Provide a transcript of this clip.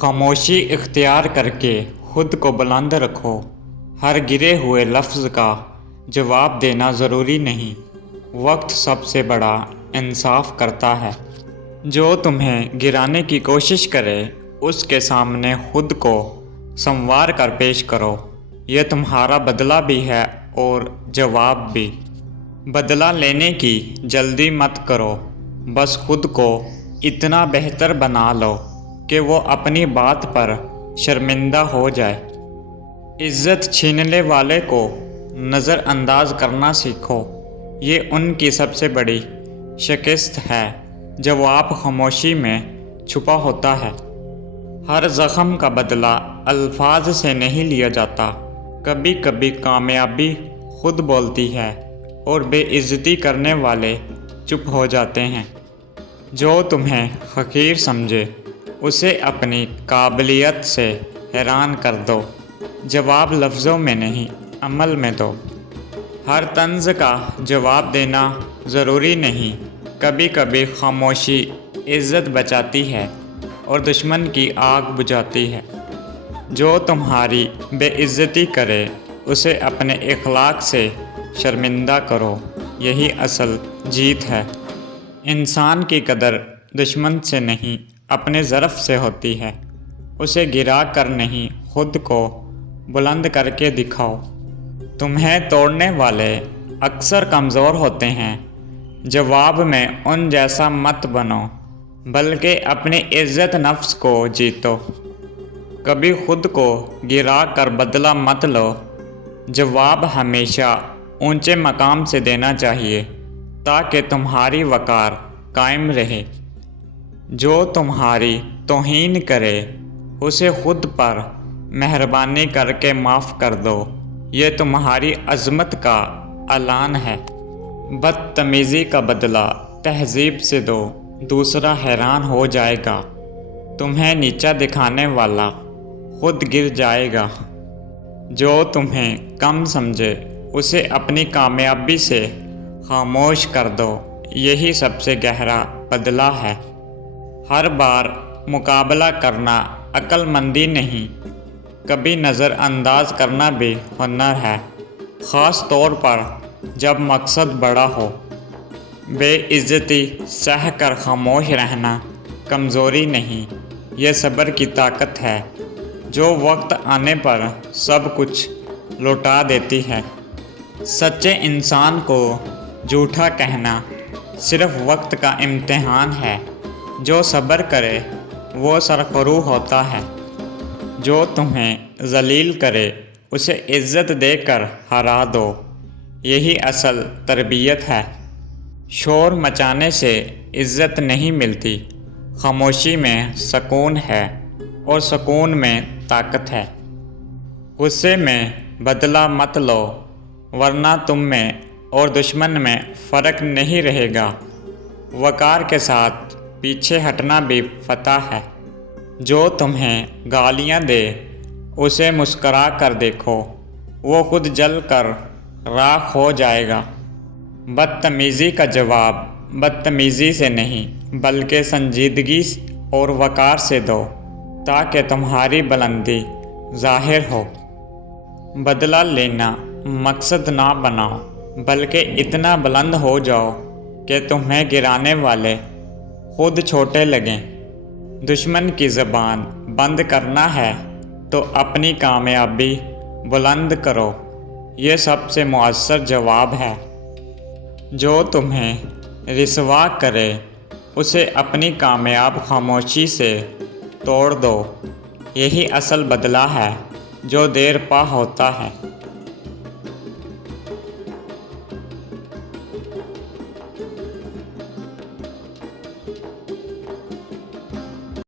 خاموشی اختیار کر کے خود کو بلند رکھو۔ ہر گرے ہوئے لفظ کا جواب دینا ضروری نہیں۔ وقت سب سے بڑا انصاف کرتا ہے۔ جو تمہیں گرانے کی کوشش کرے اس کے سامنے خود کو سنوار کر پیش کرو۔ یہ تمہارا بدلہ بھی ہے اور جواب بھی۔ بدلہ لینے کی جلدی مت کرو، بس خود کو اتنا بہتر بنا لو کہ وہ اپنی بات پر شرمندہ ہو جائے۔ عزت چھیننے والے کو نظر انداز کرنا سیکھو۔ یہ ان کی سب سے بڑی شکست ہے۔ جواب خاموشی میں چھپا ہوتا ہے۔ ہر زخم کا بدلہ الفاظ سے نہیں لیا جاتا۔ کبھی کبھی کامیابی خود بولتی ہے اور بے عزتی کرنے والے چپ ہو جاتے ہیں۔ جو تمہیں حقیر سمجھے اسے اپنی قابلیت سے حیران کر دو۔ جواب لفظوں میں نہیں، عمل میں دو۔ ہر طنز کا جواب دینا ضروری نہیں۔ کبھی کبھی خاموشی عزت بچاتی ہے اور دشمن کی آگ بجھاتی ہے۔ جو تمہاری بے عزتی کرے اسے اپنے اخلاق سے شرمندہ کرو، یہی اصل جیت ہے۔ انسان کی قدر دشمن سے نہیں اپنے ظرف سے ہوتی ہے۔ اسے گرا کر نہیں، خود کو بلند کر کے دکھاؤ۔ تمہیں توڑنے والے اکثر کمزور ہوتے ہیں۔ جواب میں ان جیسا مت بنو، بلکہ اپنی عزت نفس کو جیتو۔ کبھی خود کو گرا کر بدلہ مت لو۔ جواب ہمیشہ اونچے مقام سے دینا چاہیے تاکہ تمہاری وقار قائم رہے۔ جو تمہاری توہین کرے اسے خود پر مہربانی کر کے معاف کر دو۔ یہ تمہاری عظمت کا اعلان ہے۔ بدتمیزی کا بدلہ تہذیب سے دو، دوسرا حیران ہو جائے گا۔ تمہیں نیچا دکھانے والا خود گر جائے گا۔ جو تمہیں کم سمجھے اسے اپنی کامیابی سے خاموش کر دو، یہی سب سے گہرا بدلہ ہے۔ ہر بار مقابلہ کرنا عقل مندی نہیں، کبھی نظر انداز کرنا بھی ہنر ہے، خاص طور پر جب مقصد بڑا ہو۔ بے عزتی سہ کر خاموش رہنا کمزوری نہیں، یہ صبر کی طاقت ہے جو وقت آنے پر سب کچھ لوٹا دیتی ہے۔ سچے انسان کو جھوٹا کہنا صرف وقت کا امتحان ہے۔ جو صبر کرے وہ سرخرو ہوتا ہے۔ جو تمہیں ذلیل کرے اسے عزت دے کر ہرا دو، یہی اصل تربیت ہے۔ شور مچانے سے عزت نہیں ملتی، خاموشی میں سکون ہے اور سکون میں طاقت ہے۔ غصے میں بدلہ مت لو ورنہ تم میں اور دشمن میں فرق نہیں رہے گا۔ وقار کے ساتھ پیچھے ہٹنا بھی فتح ہے۔ جو تمہیں گالیاں دے اسے مسکرا کر دیکھو، وہ خود جل کر راکھ ہو جائے گا۔ بدتمیزی کا جواب بدتمیزی سے نہیں بلکہ سنجیدگی اور وقار سے دو تاکہ تمہاری بلندی ظاہر ہو۔ بدلہ لینا مقصد نہ بناؤ، بلکہ اتنا بلند ہو جاؤ کہ تمہیں گرانے والے خود چھوٹے لگیں۔ دشمن کی زبان بند کرنا ہے تو اپنی کامیابی بلند کرو، یہ سب سے مؤثر جواب ہے۔ جو تمہیں رسوا کرے اسے اپنی کامیاب خاموشی سے توڑ دو، یہی اصل بدلہ ہے جو دیر پا ہوتا ہے۔